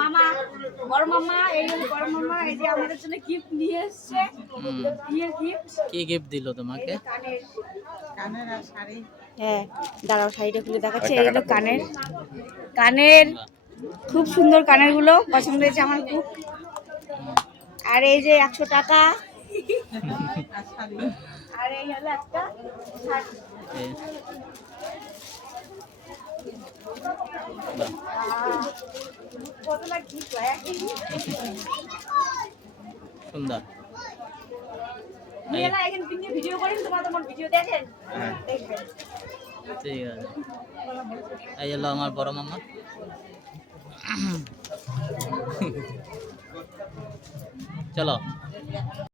মামা বড় মামা এই বড় মামা এই যে আমাদের জন্য গিফট নিয়ে এসেছে। বিয়ের গিফট কি গিফট দিল তোমাকে? কানের। কানের আর শাড়ি। হ্যাঁ দাঁড়াও শাড়িটা খুলে দেখাচ্ছে এই হলো কানের কানের। খুব সুন্দর কানেরগুলো পছন্দ হয়েছে আমার খুব। আর এই যে একশো টাকা। আর এই হলো একটা শাড়ি। হয়, সুন্দর। মেয়েরা এখানে পিনে ভিডিও করেন তোমার তোমার ভিডিও দেখেন। ঠিক আছে। এই হলো আমার বড় মামা চলো।